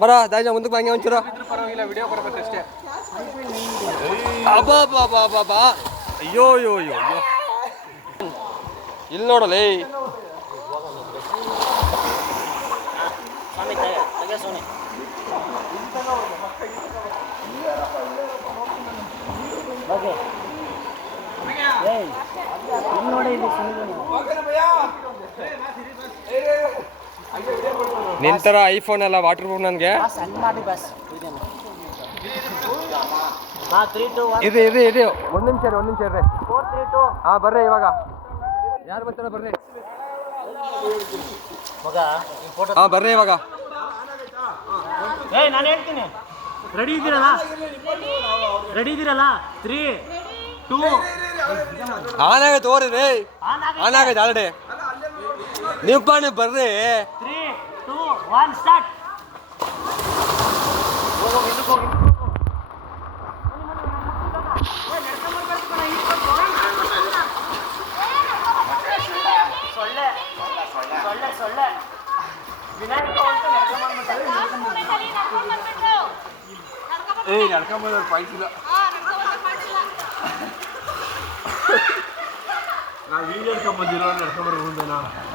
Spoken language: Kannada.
ಬರ ದಾಜ ಮುಂದಕ್ಕೆ ಬಂಗೆ ಒಂಚೂರು ಪರವಾಗಿಲ್ಲ ವಿಡಿಯೋ ಬರ್ಬೇಕಷ್ಟೇ. ಅಬ್ಬಾ ಅಯ್ಯೋ ಅಯ್ಯೋ ಅಯ್ಯೋ ಅಯ್ಯೋ ಇಲ್ಲಿ ನೋಡಲೇ ನಿಂತರ ಐಫೋನ್ ಎಲ್ಲ ವಾಟರ್ ಪ್ರೂಫ್ ನನಗೆ ಇದೆ ಇದೆ ಇದೆ ಒಂದು ನಿಮಿಷ ಇರ್ರಿ ಹಾಂ ಬರ್ರಿ ಇವಾಗ ಯಾರು ಬರ್ತಾರ ಬರ್ರಿ ಹಾಂ ಬರ್ರಿ ಇವಾಗ ನಾನು ಹೇಳ್ತೀನಿ. ರೆಡಿ ಇದ್ದೀರಲ್ಲ 3, 2 ಆನ್ ಆಗೈತೆ ಓರಿ ರೀ ಆನ್ ಆಗೈತೆ ಆಲ್ರೆಡಿ ನೀವು ಬರ್ರಿ 3, 2, 1 ಸ್ಟಾರ್ಟ್. ಸೊಳ್ಳೆ ನಡ್ಕೊಂಬಂದ್ರೆ ಪಾಯ್ಸಿಲ್ಲ. ನಾವು ಈಗ ನಡ್ಕೊಂಬಂದಿರೋ ನಡ್ಕೊಂಬರ್ಬೋದೇನಾ.